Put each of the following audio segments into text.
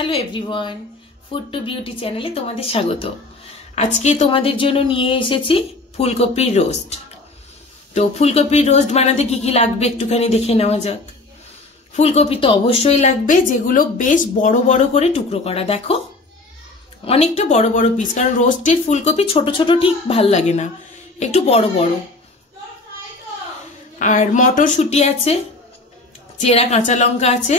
Hello everyone, food to beauty চ্যানেলে তোমাদের স্বাগত। আজকে তোমাদের জন্য নিয়ে এসেছি ফুলকপির রোস্ট। তো ফুলকপির রোস্ট বানাতে কি কি লাগবে একটুখানি দেখে নেওয়া যাক। ফুলকপি তো অবশ্যই লাগবে, যেগুলো বেশ বড় বড় করে টুকরো করা। দেখো অনেকটা বড় বড় পিস, কারণ রোস্টের ফুলকপি ছোট ছোট ঠিক ভাল লাগে না, একটু বড় বড়। আর মটরশুঁটি আছে, চেরা কাঁচা লঙ্কা আছে,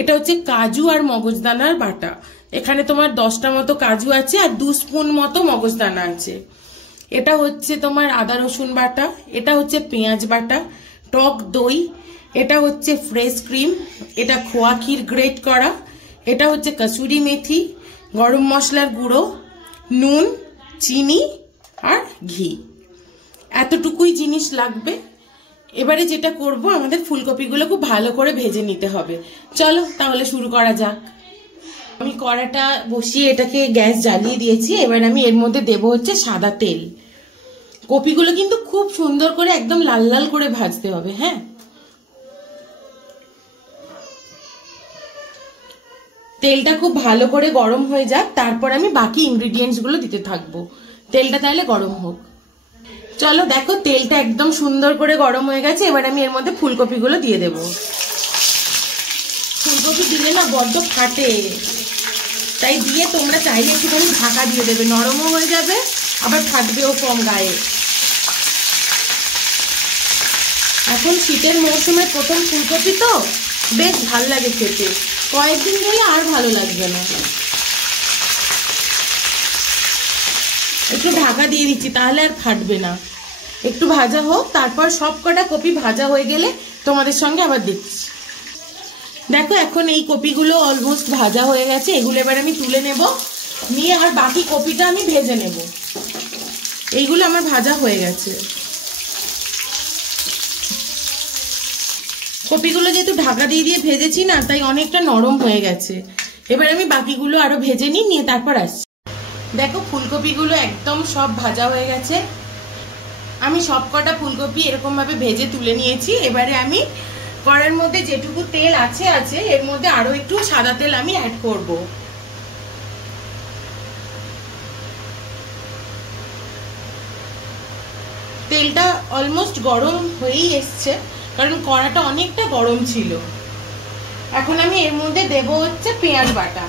এটা হচ্ছে কাজু আর মগজদানার বাটা। এখানে তোমার 10টা মতো কাজু আছে আর 2 স্পুন মতো মগজদানা আছে। এটা হচ্ছে তোমার আদা রসুন বাটা, এটা হচ্ছে পেঁয়াজ বাটা, টক দই, এটা হচ্ছে ফ্রেশ ক্রিম, এটা খোয়া ক্ষীর গ্রেট করা, এটা হচ্ছে কসুরি মেথি, গরম মশলার গুঁড়ো, নুন, চিনি আর ঘি। এতটুকুই জিনিস লাগবে। এবারে যেটা করব, আমাদের ফুলকপিগুলো খুব ভালো করে ভেজে নিতে হবে। চলো তাহলে শুরু করা যাক। আমি কড়াটা বসিয়ে এটাকে গ্যাস জ্বালিয়ে দিয়েছি। এবার আমি এর মধ্যে দেব হচ্ছে সাদা তেল। কপিগুলো কিন্তু খুব সুন্দর করে একদম লাল লাল করে ভাজতে হবে। হ্যাঁ, তেলটা খুব ভালো করে গরম হয়ে যাক, তারপর আমি বাকি ইনগ্রিডিয়েন্টস গুলো দিতে থাকবো। তেলটা তাহলে গরম হোক। চলো দেখো, তেলটা একদম সুন্দর করে গরম হয়ে গেছে। এবার আমি এর মধ্যে ফুলকপিগুলো দিয়ে দেব। ফুলকপি দিলে না বড্ড ফাটে, তাই দিয়ে তোমরা চাইলে একটুখানি ঢাকা দিয়ে দেবে, নরমও হয়ে যাবে আবার ফাটবেও কম গায়ে। এখন শীতের মৌসুমে প্রথম ফুলকপি তো বেশ ভালো লাগে খেতে, কয়েকদিন ধরে আর ভালো লাগবে না। একটু ঢাকা দিয়ে দিচ্ছি, তাহলে আর ফাটবে না। একটু ভাজা হোক, তারপর সব কটা কপি ভাজা হয়ে গেলে তোমাদের সঙ্গে আবার দেখছি। দেখো এখন এই কপিগুলো অলমোস্ট ভাজা হয়ে গেছে। এগুলো এবার আমি তুলে নেব, নিয়ে আর বাকি কপিটা আমি ভেজে নেব। এইগুলো আমার ভাজা হয়ে গেছে। কপিগুলো যেহেতু ঢাকা দিয়ে দিয়ে ভেজেছি না, তাই অনেকটা নরম হয়ে গেছে। এবার আমি বাকিগুলো আরো ভেজে নিয়ে তারপর আসছি। দেখো ফুলকপিগুলো একদম সব ভাজা হয়ে গেছে। আমি সব কটা ফুলকপি এরকম ভাবে ভেজে তুলে নিয়েছি। এবারে আমি কড়াইয়ের মধ্যে যেটুকু তেল আছে এর মধ্যে আরো একটু সাদা তেল আমি অ্যাড করব। তেলটা অলমোস্ট গরম হয়েই এসছে, কারণ কড়াটা অনেকটা গরম ছিল। এখন আমি এর মধ্যে দেব হচ্ছে পেঁয়াজ বাটা।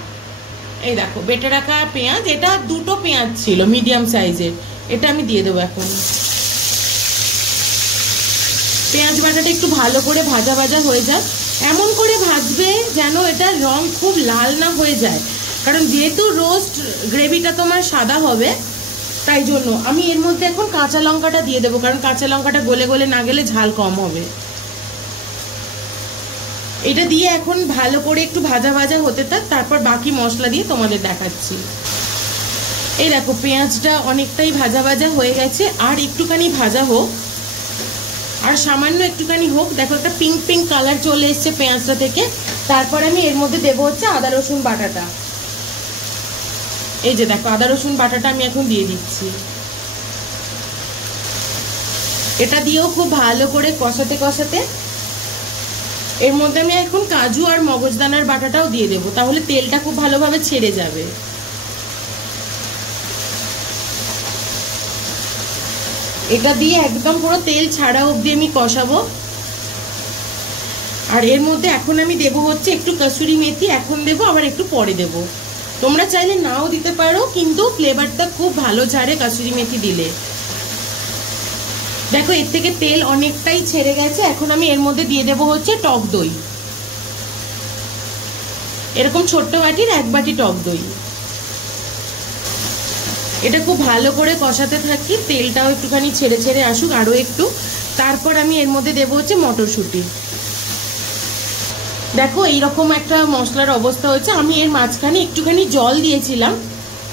এই দেখো বেটে রাখা পেঁয়াজ, এটা 2টো পেঁয়াজ ছিল মিডিয়াম সাইজের, এটা আমি দিয়ে দেবো। এখন পেঁয়াজ বাটাটা একটু ভালো করে ভাজা ভাজা হয়ে যায়। এমন করে ভাজবে যেন এটার রং খুব লাল না হয়ে যায়, কারণ যেহেতু রোস্ট গ্রেভিটা তোমার সাদা হবে, তাই জন্য আমি এর মধ্যে এখন কাঁচা লঙ্কাটা দিয়ে দেবো, কারণ কাঁচা লঙ্কাটা গলে গলে না গেলে ঝাল কম হবে। এটা দিয়ে এখন ভালো করে একটু ভাজা ভাজা হতে থাক, তারপর বাকি মশলা দিয়ে তোমাদের দেখাচ্ছি। এই দেখো পেঁয়াজটা অনেকটাই ভাজা ভাজা হয়ে গেছে, আর একটুখানি ভাজা হোক, আর সামান্য একটুখানি হোক। দেখো একটা পিঙ্ক পিঙ্ক কালার চলে এসছে পেঁয়াজটা থেকে। তারপর আমি এর মধ্যে দেবো হচ্ছে আদা রসুন বাটাটা। এই যে দেখো আদা রসুন বাটাটা আমি এখন দিয়ে দিচ্ছি। এটা দিয়েও খুব ভালো করে কষাতে কষাতে এর মধ্যে আমি এখন কাজু আর মগজদানার বাটাটাও দিয়ে দেবো, তাহলে তেলটা খুব ভালোভাবে ছেড়ে যাবে। এটা দিয়ে একদম পুরো তেল ছাড়া অবধি আমি কষাবো। আর এর মধ্যে এখন আমি দেবো হচ্ছে একটু কসুরি মেথি। এখন দেবো, আবার একটু পরে দেবো। তোমরা চাইলে নাও দিতে পারো, কিন্তু ফ্লেভারটা খুব ভালো ছাড়ে কসুরি মেথি দিলে। দেখো এর থেকে তেল অনেকটাই ছেড়ে গেছে। এখন আমি এর মধ্যে দিয়ে দেবো হচ্ছে টক দই। এরকম ছোট্ট বাটির 1 বাটি টক দই। এটা খুব ভালো করে কষাতে থাকি, তেলটাও একটুখানি ছেড়ে ছেড়ে আসুক আরো একটু। তারপর আমি এর মধ্যে দেবো হচ্ছে মটরশুঁটি। দেখো এইরকম একটা মশলার অবস্থা হচ্ছে। আমি এর মাঝখানে একটুখানি জল দিয়েছিলাম,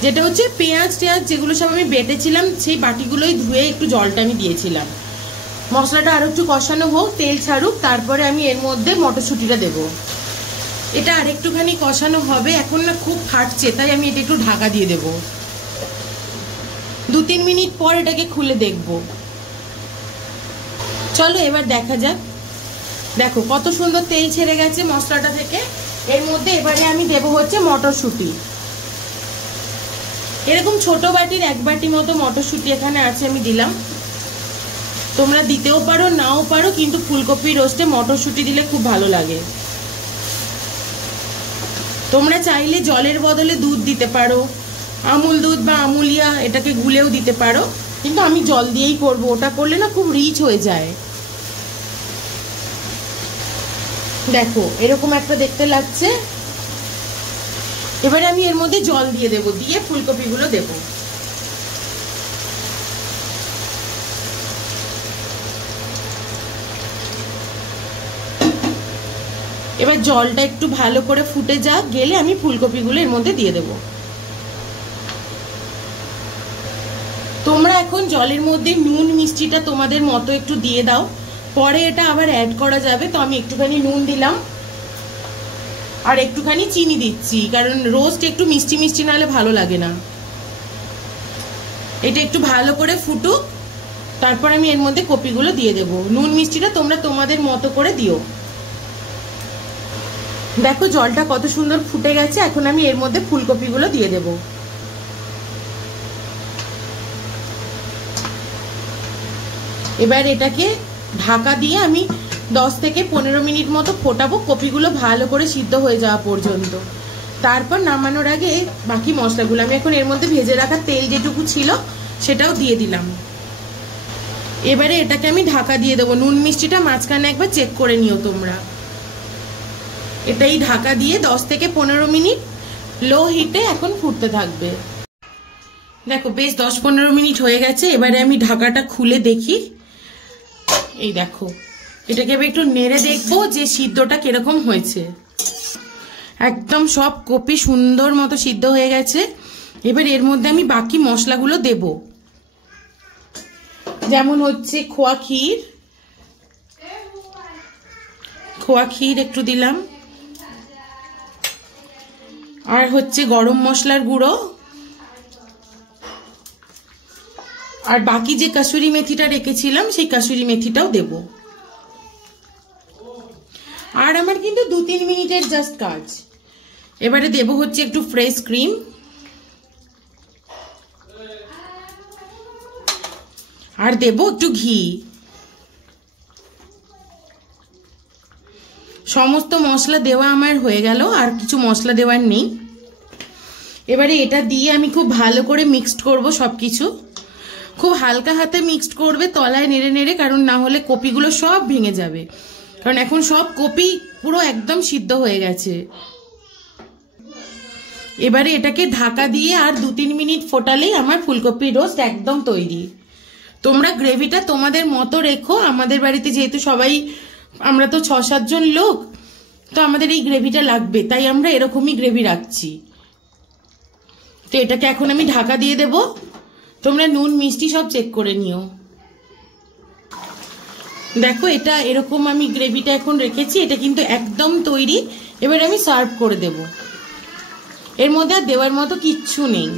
যেটা হচ্ছে পেঁয়াজ টেয়াজ যেগুলো সব আমি বেটেছিলাম সেই বাটিগুলোই ধুয়ে একটু জলটা আমি দিয়েছিলাম। মশলাটা আরো একটু কষানো হোক, তেল ছাড়ুক, তারপরে আমি এর মধ্যে মটরশুঁটিটা দেবো। এটা আরেকটুখানি কষানো হবে। এখন না খুব ফাটছে, তাই আমি এটা একটু ঢাকা দিয়ে দেবো। 2-3 মিনিট পর এটাকে খুলে দেখবো। চলো এবার দেখা যাক। দেখো কত সুন্দর তেল ছেড়ে গেছে মশলাটা থেকে। এর মধ্যে এবারে আমি দেব হচ্ছে মটরশুঁটি। এরকম ছোট বাটির 1 বাটি মতো মটরশুঁটি এখানে আছে, আমি দিলাম। তোমরা দিতেও পারো নাও পারো, কিন্তু ফুলকপি রোস্টে মটরশুঁটি দিলে খুব ভালো লাগে। তোমরা চাইলে জলের বদলে দুধ দিতে পারো, আমুল দুধ বা আমুলিয়া এটাকে গুলেও দিতে পারো, কিন্তু আমি জল দিয়েই করব, ওটা করলে না খুব রিচ হয়ে যায়। দেখো এরকম একটা দেখতে লাগছে। এবারে আমি এর মধ্যে জল দিয়ে দেব, দিয়ে ফুলকপিগুলো দেব। এবার জলটা একটু ভালো করে ফুটে যাক, গেলে আমি ফুলকপিগুলো এর মধ্যে দিয়ে দেব। তোমরা এখন জলের মধ্যে নুন মিষ্টিটা তোমাদের মতো একটু দিয়ে দাও, পরে এটা আবার অ্যাড করা যাবে। তো আমি একটুখানি নুন দিলাম আর একটুখানি চিনি দিচ্ছি, কারণ রোস্ট একটু মিষ্টি মিষ্টি না হলে ভালো লাগে না। এটা একটু ভালো করে ফুটুক, তারপর আমি এর মধ্যে কপিগুলো দিয়ে দেব। নুন মিষ্টিটা তোমরা তোমাদের মতো করে দিও। দেখো জলটা কত সুন্দর ফুটে গেছে, এখন আমি এর মধ্যে ফুলকপিগুলো দিয়ে দেব। এবার এটাকে ঢাকা দিয়ে আমি 10 থেকে 15 মিনিট মতো ফোটাবো, কপিগুলো ভালো করে সিদ্ধ হয়ে যাওয়া পর্যন্ত। তারপর নামানোর আগে বাকি মশলাগুলো আমি এখন এর মধ্যে ভেজে রাখা তেল যেটুকু ছিল সেটাও দিয়ে দিলাম। এবারে এটাকে আমি ঢাকা দিয়ে দেবো। নুন মিষ্টিটা মাঝখানে একবার চেক করে নিও তোমরা। এটাই ঢাকা দিয়ে 10 থেকে 15 মিনিট লো হিটে এখন ফুটতে থাকবে। দেখো বেশ 10-15 মিনিট হয়ে গেছে। এবারে আমি ঢাকাটা খুলে দেখি। এই দেখো, এটাকে একটু নেড়ে দেখবো যে সিদ্ধটা কিরকম হয়েছে। একদম সব কপি সুন্দর মতো সিদ্ধ হয়ে গেছে। এবার এর মধ্যে আমি বাকি মশলাগুলো দেব, যেমন হচ্ছে খোয়া ক্ষীর একটু দিলাম, আর হচ্ছে গরম মশলার গুঁড়ো, আর বাকি যে কাসুরি মেথিটা রেখেছিলাম সেই কাসুরি মেথিটাও দেব। আর আমার কিন্তু 2-3 মিনিটের জাস্ট কাজ। এবারে দেব হচ্ছে একটু ফ্রেশ ক্রিম, আর দেব একটু ঘি। সমস্ত মশলা দেওয়া আমার হয়ে গেল, আর কিছু মশলা দেওয়ার নেই। এবারে এটা দিয়ে আমি খুব ভালো করে মিক্সড করব সবকিছু। খুব হালকা হাতে মিক্সড করবে, তলায় নেড়ে নেড়ে, কারণ না হলে কপিগুলো সব ভেঙে যাবে। কারণ এখন সব কপি পুরো একদম সিদ্ধ হয়ে গেছে। এবারে এটাকে ঢাকা দিয়ে আর 2-3 মিনিট ফোটালেই আমার ফুলকপির রোস্ট একদম তৈরি। তোমরা গ্রেভিটা তোমাদের মতো রেখো। আমাদের বাড়িতে যেহেতু সবাই, আমরা তো 6-7 জন লোক, তো আমাদের এই গ্রেভিটা লাগবে, তাই আমরা এরকমই গ্রেভি রাখছি। তো এটাকে এখন আমি ঢাকা দিয়ে দেব। তোমরা নুন মিষ্টি সব চেক করে নিও। দেখো এটা এরকম আমি গ্রেভিটা এখন রেখেছি, এটা কিন্তু একদম তৈরি। এবার আমি সার্ভ করে দেব। এর মধ্যে আর দেওয়ার মতো কিচ্ছু নেই।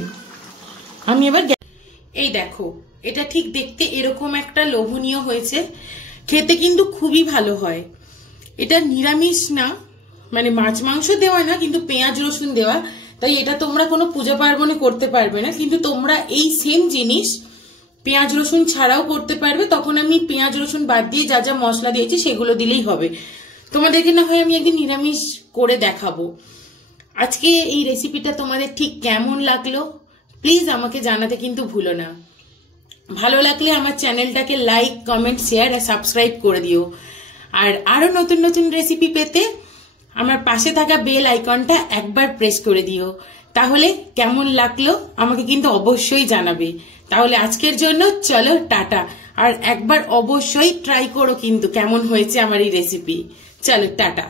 আমি এবার এই দেখো, এটা ঠিক দেখতে এরকম একটা লোভনীয় হয়েছে, খেতে কিন্তু খুবই ভালো হয়। এটা নিরামিষ না, মানে মাছ মাংস দেওয়া না, কিন্তু পেঁয়াজ রসুন দেওয়া, তাই এটা তোমরা কোনো পূজা পার্বণে করতে পারবে না। কিন্তু তোমরা এই সেম জিনিস পেঁয়াজ রসুন ছাড়াও করতে পারবে। তখন আমি পেঁয়াজ রসুন বাদ দিয়ে যা যা মশলা দিয়েছি সেগুলো দিলেই হবে। তোমাদেরকে না হয় আমি একদিন নিরামিষ করে দেখাবো। আজকে এই রেসিপিটা তোমাদের ঠিক কেমন লাগলো প্লিজ আমাকে জানাতে কিন্তু ভুলো না। ভালো লাগলে আমার চ্যানেলটাকে লাইক, কমেন্ট, শেয়ার আর সাবস্ক্রাইব করে দিও। আর আরো নতুন নতুন রেসিপি পেতে আমার পাশে থাকা বেল আইকনটা একবার প্রেস করে দিও। তাহলে কেমন লাগলো আমাকে কিন্তু অবশ্যই জানাবে। তাহলে আজকের জন্য চলো টাটা। আর একবার অবশ্যই ট্রাই করো কিন্তু কেমন হয়েছে আমার এই রেসিপি। চলো টাটা।